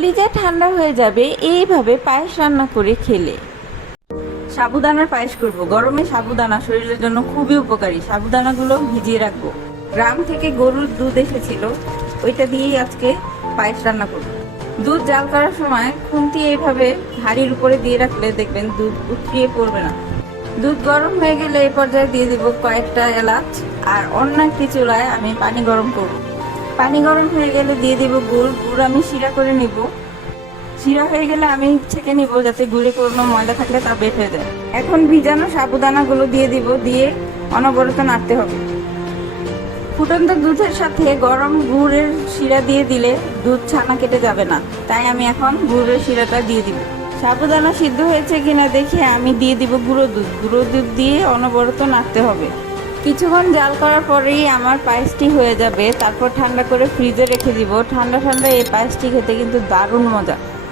কলিজা ঠান্ডা হয়ে যাবে এইভাবে পায়েস রান্না করে খেলে। সাবুদানার পায়েস করব। গরমে সাবুদানা শরীরের জন্য খুবই উপকারী। সাবুদানাগুলো ভিজিয়ে রাখবো। গ্রাম থেকে গরুর দুধ এসেছিল, ওইটা দিয়েই আজকে পায়েস রান্না করব। দুধ জাল করার সময় খুন্তি এইভাবে হাঁড়ির উপরে দিয়ে রাখলে দেখবেন দুধ উতরিয়ে পড়বে না। দুধ গরম হয়ে গেলে এই পর্যায়ে দিয়ে দিব কয়েকটা এলাচ, আর অন্য একটি চুলায় আমি পানি গরম করব। পানি গরম হয়ে গেলে দিয়ে দিব গুড়। গুড় আমি শিরা করে নিব। শিরা হয়ে গেলে আমি ছেঁকে নিব, যাতে গুড়ে কোনো ময়দা থাকলে তা বের হয়ে যায়। এখন ভিজানো সাবুদানাগুলো দিয়ে দিব, দিয়ে অনবরত নাড়তে হবে। ফুটন্ত দুধের সাথে গরম গুড়ের শিরা দিয়ে দিলে দুধ ছানা কেটে যাবে না, তাই আমি এখন গুড়ের শিরাটা দিয়ে দিব। সাবুদানা সিদ্ধ হয়েছে কিনা দেখে আমি দিয়ে দিব গুঁড়ো দুধ। গুঁড়ো দুধ দিয়ে অনবরত নাড়তে হবে। কিছুক্ষণ জাল করার পরেই আমার পায়েসটি হয়ে যাবে। তারপর ঠান্ডা করে ফ্রিজে রেখে দিব। ঠান্ডা ঠান্ডা এই পায়েসটি খেতে কিন্তু দারুণ মজা।